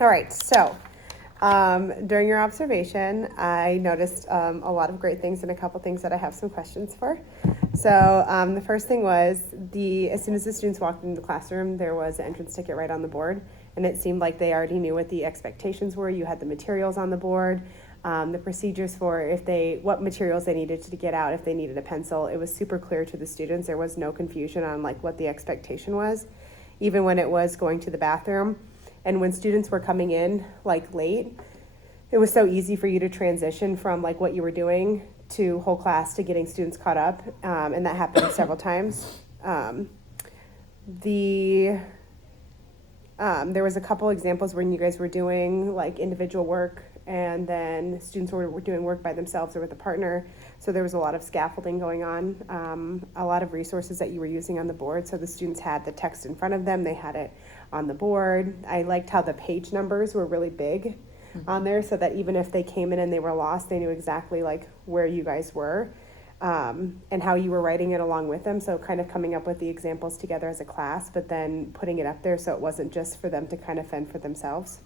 All right, so during your observation, I noticed a lot of great things and a couple things that I have some questions for. So the first thing was as soon as the students walked into the classroom, there was an entrance ticket right on the board, and it seemed like they already knew what the expectations were. You had the materials on the board, the procedures for what materials they needed to get out, if they needed a pencil. It was super clear to the students. There was no confusion on like what the expectation was, even when it was going to the bathroom. And when students were coming in like late, it was so easy for you to transition from like what you were doing to whole class to getting students caught up, and that happened several times. There was a couple examples when you guys were doing like individual work, and then students were doing work by themselves or with a partner. So there was a lot of scaffolding going on, a lot of resources that you were using on the board. So the students had the text in front of them, they had it on the board. I liked how the page numbers were really big on there, so that even if they came in and they were lost, they knew exactly like where you guys were, and how you were writing it along with them. So kind of coming up with the examples together as a class, but then putting it up there so it wasn't just for them to kind of fend for themselves.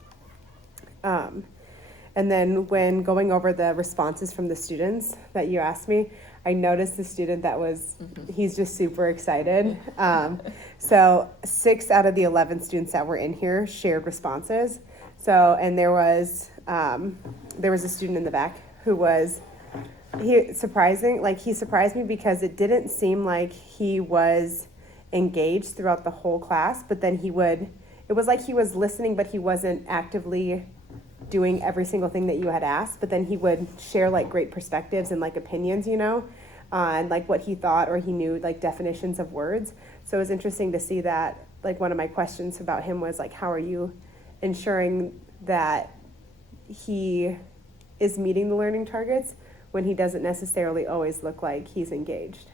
And then when going over the responses from the students that you asked me, I noticed the student that he's just super excited. So 6 out of the 11 students that were in here shared responses. So, and there was a student in the back who he surprised me because it didn't seem like he was engaged throughout the whole class, but then it was like he was listening, but he wasn't actively doing every single thing that you had asked, but then he would share like great perspectives and like opinions, on like what he thought, or he knew like definitions of words. So it was interesting to see that. Like one of my questions about him was like, how are you ensuring that he is meeting the learning targets when he doesn't necessarily always look like he's engaged?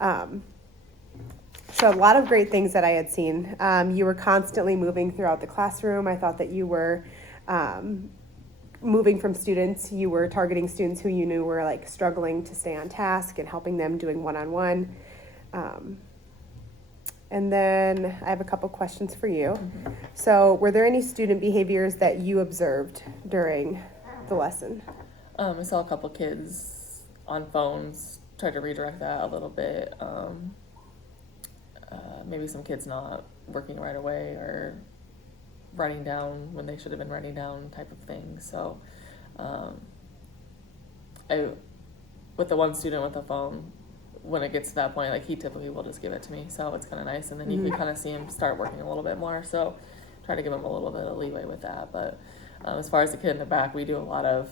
So a lot of great things that I had seen. You were constantly moving throughout the classroom. I thought that you were moving from students. You were targeting students who you knew were like struggling to stay on task and helping them doing one-on-one. And then I have a couple questions for you. Mm-hmm. So were there any student behaviors that you observed during the lesson? I saw a couple kids on phones, tried to redirect that a little bit. Maybe some kids not working right away or writing down when they should have been writing down, type of thing. So with the one student with the phone, when it gets to that point, like he typically will just give it to me, so it's kind of nice. And then you can kind of see him start working a little bit more, so try to give him a little bit of leeway with that. But as far as the kid in the back, we do a lot of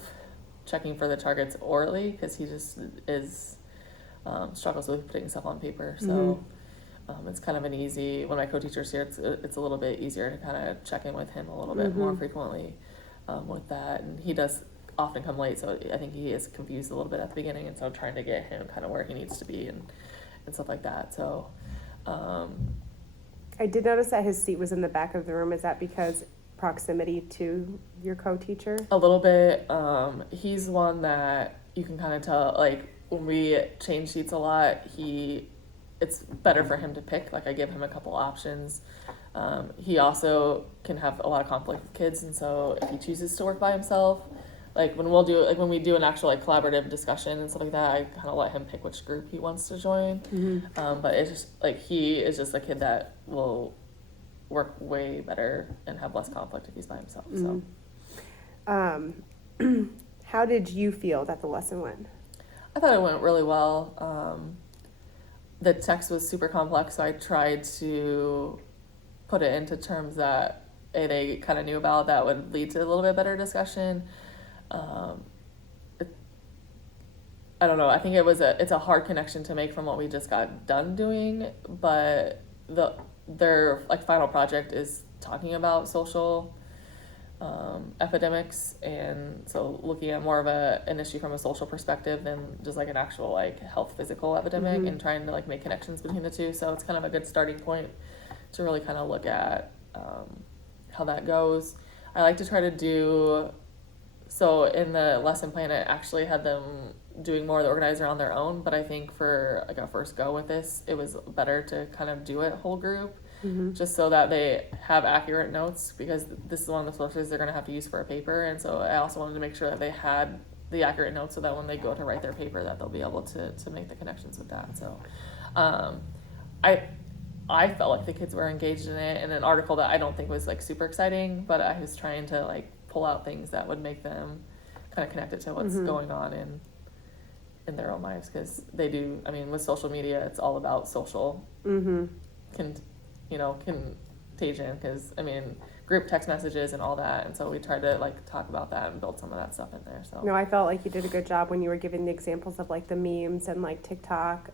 checking for the targets orally, because he just struggles with putting stuff on paper. So it's kind of an easy, when my co-teacher's here, it's a little bit easier to kind of check in with him a little bit more frequently with that. And he does often come late, so I think he is confused a little bit at the beginning, and so I'm trying to get him kind of where he needs to be and stuff like that. So I did notice that his seat was in the back of the room. Is that because proximity to your co-teacher? A little bit. He's one that you can kind of tell, like when we change seats a lot, it's better for him to pick. Like I give him a couple options. He also can have a lot of conflict with kids, and so if he chooses to work by himself, like when we do an actual like collaborative discussion and stuff like that, I kind of let him pick which group he wants to join. But it's just like he is just a kid that will work way better and have less conflict if he's by himself. So how did you feel that the lesson went? I thought it went really well. The text was super complex, so I tried to put it into terms that they kind of knew about, that would lead to a little bit better discussion. I don't know. I think it's a hard connection to make from what we just got done doing, but their like final project is talking about social epidemics, and so looking at more of an issue from a social perspective than just like an actual like health physical epidemic, and trying to like make connections between the two. So it's kind of a good starting point to really kind of look at how that goes. I like to try to do, so in the lesson plan I actually had them doing more of the organizer on their own, but I think for like a first go with this, it was better to kind of do it whole group, just so that they have accurate notes, because this is one of the sources they're going to have to use for a paper. And so I also wanted to make sure that they had the accurate notes so that when they go to write their paper that they'll be able to make the connections with that. So I felt like the kids were engaged in it, in an article that I don't think was like super exciting, but I was trying to like pull out things that would make them kind of connected to what's going on in their own lives, because they do. I mean, with social media, it's all about social contagion, because I mean, group text messages and all that, and so we tried to like talk about that and build some of that stuff in there. So No, I felt like you did a good job when you were giving the examples of like the memes and like TikTok.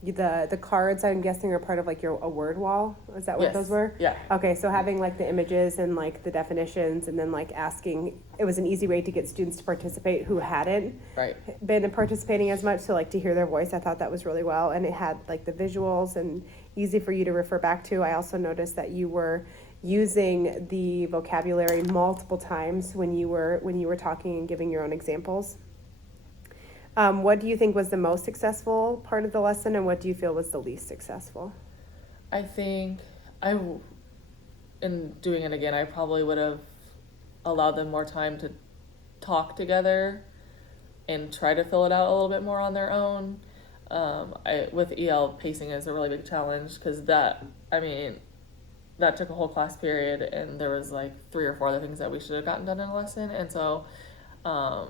The cards, I'm guessing, are part of like a word wall. Is that what Yes. those were? Yeah. Okay, so having like the images and like the definitions, and then like asking, it was an easy way to get students to participate who hadn't Right. been participating as much. So like to hear their voice, I thought that was really well, and it had like the visuals and easy for you to refer back to. I also noticed that you were using the vocabulary multiple times when you were talking and giving your own examples. What do you think was the most successful part of the lesson, and what do you feel was the least successful? I think in doing it again, I probably would have allowed them more time to talk together and try to fill it out a little bit more on their own. With EL, pacing is a really big challenge, because that took a whole class period, and there was like 3 or 4 other things that we should have gotten done in a lesson. And so I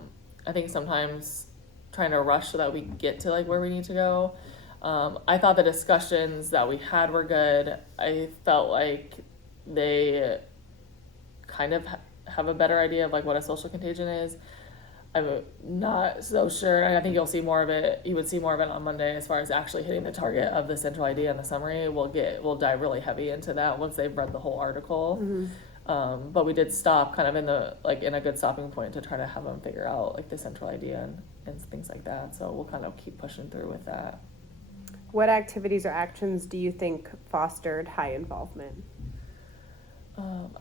think sometimes trying to rush so that we get to like where we need to go. I thought the discussions that we had were good. I felt like they kind of have a better idea of like what a social contagion is. I'm not so sure, and I think you'll see more of it. You would see more of it on Monday as far as actually hitting the target of the central idea and the summary. We'll dive really heavy into that once they've read the whole article. But we did stop kind of in a good stopping point to try to have them figure out like the central idea and things like that. So we'll kind of keep pushing through with that. What activities or actions do you think fostered high involvement?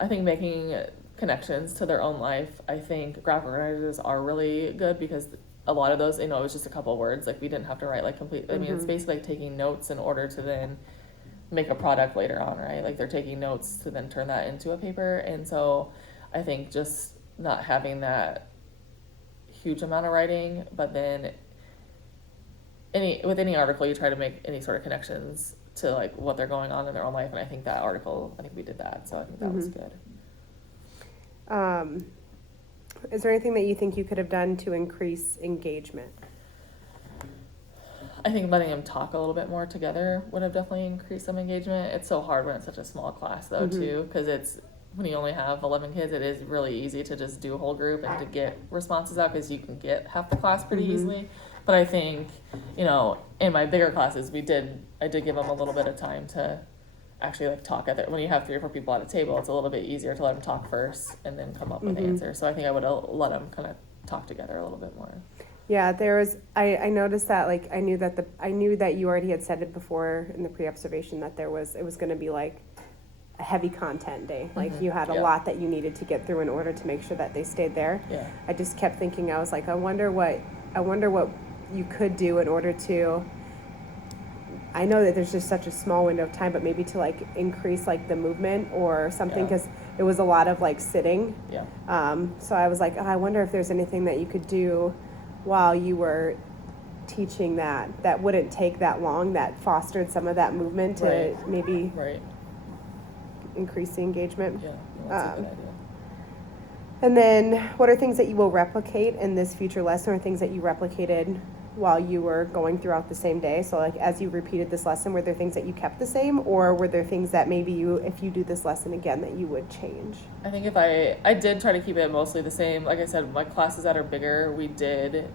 I think making connections to their own life. I think graphic organizers are really good, because a lot of those, it was just a couple of words. Like we didn't have to write like complete. I mean, it's basically like taking notes in order to then make a product later on, right? Like they're taking notes to then turn that into a paper. And so I think just not having that huge amount of writing, but then with any article, you try to make any sort of connections to like what they're going on in their own life. And I think we did that. So I think that was good. Is there anything that you think you could have done to increase engagement? I think letting them talk a little bit more together would have definitely increased some engagement. It's so hard when it's such a small class though too, because when you only have 11 kids, it is really easy to just do a whole group and to get responses out, because you can get half the class pretty easily. But I think, in my bigger classes, I did give them a little bit of time to actually like talk when you have 3 or 4 people at a table, it's a little bit easier to let them talk first and then come up with answers. So I think I would have let them kind of talk together a little bit more. Yeah, I noticed that, like, I knew that you already had said it before in the pre-observation that it was going to be like a heavy content day. Like you had a lot that you needed to get through in order to make sure that they stayed there. Yeah. I just kept thinking, I was like, I wonder what you could do in order to, I know that there's just such a small window of time, but maybe to like increase like the movement or something, because it was a lot of like sitting. Yeah. So I was like, I wonder if there's anything that you could do while you were teaching that wouldn't take that long, that fostered some of that movement to maybe increase the engagement. Yeah, that's a good idea. And then what are things that you will replicate in this future lesson, or things that you replicated while you were going throughout the same day? So like as you repeated this lesson, were there things that you kept the same, or were there things that maybe if you do this lesson again, that you would change? I think I did try to keep it mostly the same. Like I said, my classes that are bigger, we did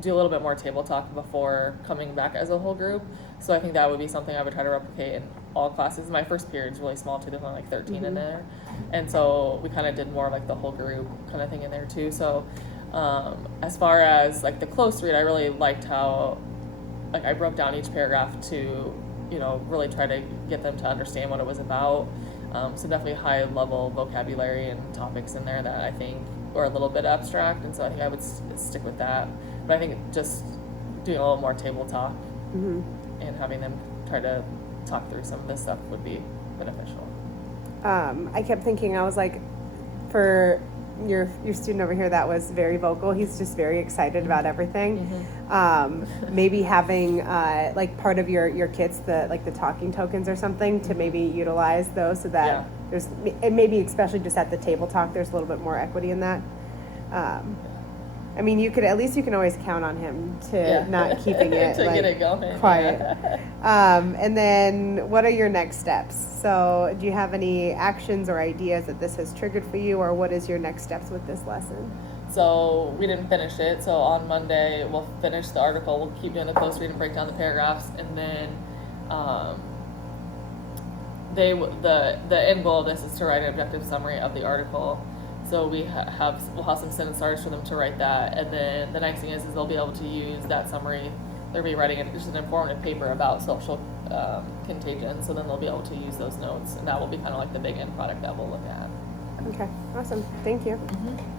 do a little bit more table talk before coming back as a whole group. So I think that would be something I would try to replicate in all classes. My first period is really small too. There's only like 13 in there. And so we kind of did more of like the whole group kind of thing in there too. So as far as like the close read, I really liked how like I broke down each paragraph to, really try to get them to understand what it was about. So definitely high level vocabulary and topics in there that I think were a little bit abstract. And so I think I would stick with that. But I think just doing a little more table talk and having them try to talk through some of this stuff would be beneficial. I kept thinking, I was like, for your student over here that was very vocal, he's just very excited about everything. Maybe having like part of your kits, the talking tokens or something, to maybe utilize those so that there's, and maybe especially just at the table talk, there's a little bit more equity in that. I mean, you can always count on him to not keeping it to like get it going. quiet. And then what are your next steps? So do you have any actions or ideas that this has triggered for you, or what is your next steps with this lesson? So we didn't finish it. So on Monday we'll finish the article. We'll keep doing a close read and break down the paragraphs, and then the end goal of this is to write an objective summary of the article. So we'll have some sentence starters for them to write that, and then the next thing is they'll be able to use that summary. They'll be writing just an informative paper about social contagion, so then they'll be able to use those notes, and that will be kind of like the big end product that we'll look at. Okay, awesome. Thank you. Mm-hmm.